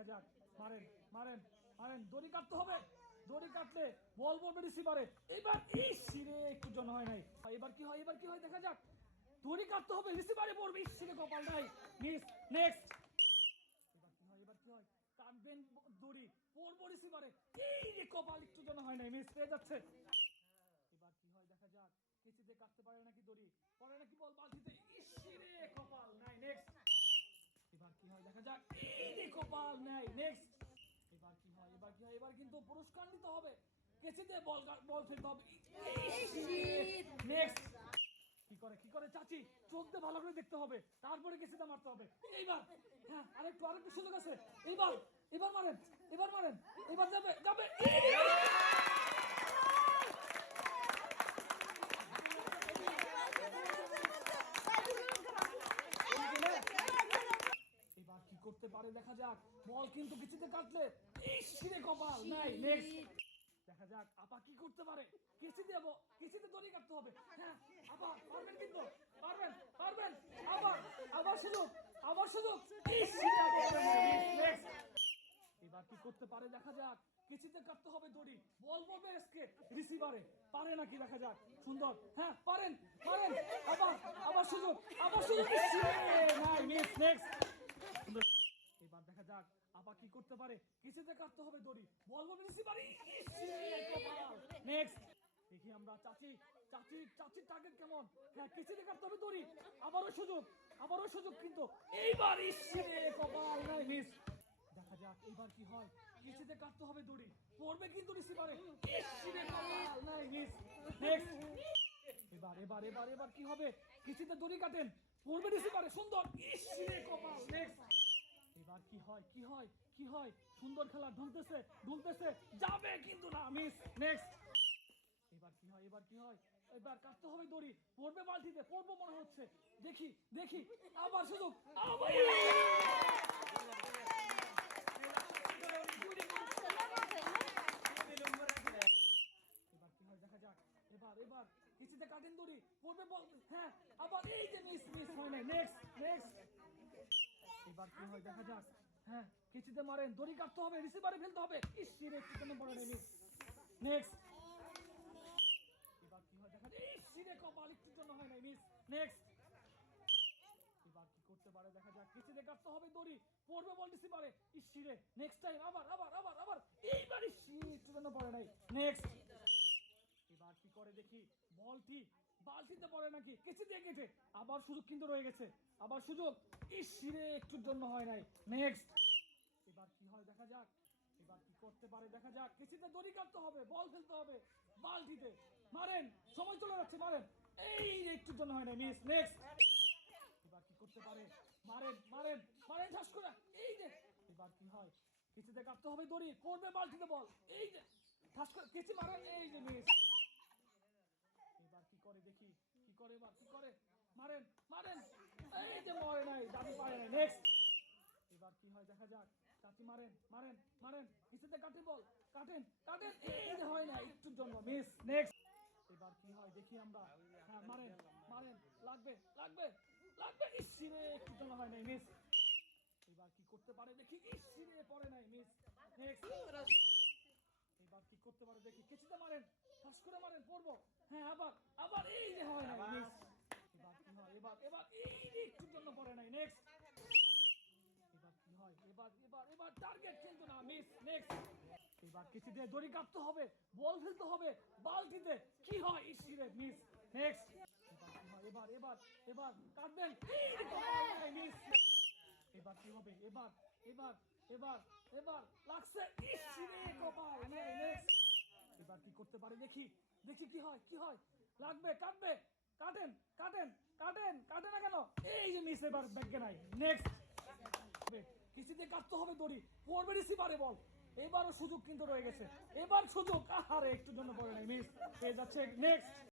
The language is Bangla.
দেখা যাক। মারেন মারেন মারেন, দড়ি কাটতে হবে। দড়ি কাটলে বল পড়বে রিসিভারে। এবার ইসিরে একটু জন হয় নাই। এবার কি হয়, এবার কি হয় দেখা যাক। দড়ি কাটতে হবে, রিসিভারে পড়বে। ইসিরে কপাল নাই, মিস। নেক্সট। এবার কি হয়, এবার কি হয়, কাটবেন দড়ি, পড়বো রিসিভারে। এই রে কপাল, একটু জন হয় নাই, মিস পেয়ে যাচ্ছে। এবার কি হয় দেখা যাক। কেচিতে কাটতে পারে নাকি দড়ি, পরে নাকি বল বালতিতে। ইসিরে কপাল নাই, নেক্সট। এবার কি হয় দেখা যাক। এই রে কপাল নাই, নেক্সট। এবার কি হয়, এবার কি হয়, এবার কিন্তু পুরস্কার নিতে হবে। কেচিতে বল বল ফেলতে হবে। নেক্সট। কি করে, কি করে চাচি, চোখ দিয়ে ভালো করে দেখতে হবে, তারপরে কেচিতে মারতে হবে। এইবার হ্যাঁ, আরেকটু আরেকটু সুযোগ আছে। এইবার এবার মারেন, এবার মারেন, এবার যাবে যাবে। এবার কি করতে পারে দেখা যাক। বল কিন্তু কিছুতে কাটলে ইসিরে কপাল নাই, নেক্সট। দেখা যাক আপা কি করতে পারে। কেচি দেব, কেচিতে দড়ি কাটতে হবে। হ্যাঁ আপা পারবেন কিন্তু, পারবেন পারবেন। আবার আবার সুযোগ, আবার সুযোগ। ইসিরে নেক্সট। এবার কি করতে পারে দেখা যাক। কেচিতে কাটতে হবে দড়ি, বল বলবে এসকে রিসিভারে। পারে নাকি দেখা যাক। সুন্দর, হ্যাঁ পারেন পারেন। আবার আবার সুযোগ, আবার সুযোগ। নাই, মিস। নেক্সট। এবার দেখা যাক আপা কি করতে পারে। কিছুতে কাটতে হবে দড়ি, বল বলবে রিসিভারে। নেক্সট। দেখি আমরা চাচি, চাচির টার্গেট কেমন। হ্যাঁ কিছুতে কাটতে হবে দড়ি, আবারও সুযোগ, আবারও সুযোগ কিন্তু। এইবার ইসিরে কপাল নাই, মিস। দেখা যাক এইবার কি হয়। কিছুতে কাটতে হবে দড়ি, পড়বে কিন্তু রিসিভারে। ইসিরে কপাল নাই, মিস। নেক্সট। এবার এবার এবার এবার কি হবে। কিছুতে দড়ি কাটেন, পড়বে রিসিভারে। সুন্দর, ইসিরে কপাল। নেক্সট। এবার কি হয়, কি হয়, কি হয়। সুন্দর খেলা, ঢুলতেছে ঢুলতেছে, যাবে কিন্তু না, মিস। নেক্সট। এবার কি হয়, এবার কি হয়। এবার কাটতে হবে দড়ি, পড়বে বালতিতে, পড়বো মনে হচ্ছে। দেখি দেখি, আবার সুযোগ, আবার। এবার কি হয় দেখা যাক। এবার এবার কিছুতে কাটেন দড়ি, পড়বে বল। হ্যাঁ আবার এই যে মিস, মিস হয় না। Next next. এবার কি হয় দেখা যাক। হ্যাঁ কিছুতে মারেন, দড়ি কাটতে হবে, রিসিভারে ফেলতে হবে। ইসিরে একটু কেন বড় নেই, মিস। নেক্সট। এবার কি হয় দেখা যাক। ইসিরে কপাল, একটুর জন্য হয় নাই, মিস। নেক্সট। এবার কি করতে পারে দেখা যাক। কিছুতে কাটতে হবে দড়ি, পড়বে বল রিসিভারে। ইসিরে নেক্সট টাইম, আবার আবার আবার আবার। এইবার ইসিরে একটু জন্য পড়ে নাই, নেক্সট। এবার কি করে দেখি। বলটি বালতিতে পড়ে নাকি, কেচে দিয়ে কেটে। আবার সুযোগ কিন্তু রয়ে গেছে, আবার সুযোগ। ইসিরে একটুর জন্য হয় নাই, নেক্সট। এবার কি হয় দেখা যাক। এবার কি করতে পারে দেখা যাক। কেচিতে দড়ি কাটতে হবে, বল ফেলতে হবে বালতিতে। মারেন, সময় চলে যাচ্ছে, মারেন। এই একটুর জন্য হয় নাই, মিস। নেক্সট। এবার কি করতে পারে। মারেন মারেন মারেন, ঠাস করে। এই যে এবার কি হয়। কেচিতে কাটতে হবে দড়ি, পড়বে বালতিতে বল। এই যে ঠাস করে কেচি মারেন, এই যে মিস। এবার কি করে দেখি, কি করে, এবার কি করে। মারেন মারেন, এই যে মরে নাই, দাবি পারে নাই, নেক্সট। এবার কি হয় দেখা যাক। চাচি মারেন মারেন মারেন, কিছুতে কাটি বল, কাটেন কাটেন, এই যে হয় না, একটুর জন্য মিস। নেক্সট। এবার কি হয় দেখি আমরা। হ্যাঁ মারেন মারেন, লাগবে লাগবে লাগবে। ইসিরে একটুর জন্য হয় নাই, মিস। এবার কি করতে পারে দেখি। ইসিরে পড়ে নাই, মিস। নেক্সট। এবার কি করতে পারে দেখি। কিছুতে মারেন, ঠাস করে মারেন, পড়বো। হ্যাঁ আবার আবার, এই যে হয় না, মিস। এবার কি হয়, এবার এবার এই যে একটুর জন্য পড়ে নাই, নেক্সট। এবার কি হয়, এবার এবার এবার টার্গেট কিন্তু না, মিস। নেক্সট। এবার কিছু দিয়ে দড়ি কাটতে হবে, বল ফেলতে হবে বালতিতে। কি হয়, ইসিরে মিস। নেক্সট। এবার কি হয়, এবার এবার এবার কাটবেন, মিস। এবার কি হবে, এবার এবার এবার এবার লাগছে, ইসিরে কপাল নেই, নেক্সট। এবার কি করতে পারে দেখি, দেখি কি হয়, কি হয়। লাগবে, কাটবে, কাটেন কাটেন কাটেন, কাটে না কেন। এই যে মিস, এবার ব্যাগে নাই, নেক্সট। কিছুতে কাটতে হবে দড়ি, পড়বে রিসিভারে বল। এবারও সুযোগ কিন্তু রয়ে গেছে, এবার সুযোগ। আরে একটুর জন্য পড়ে নাই, মিস। পেয়ে যাচ্ছে, নেক্সট।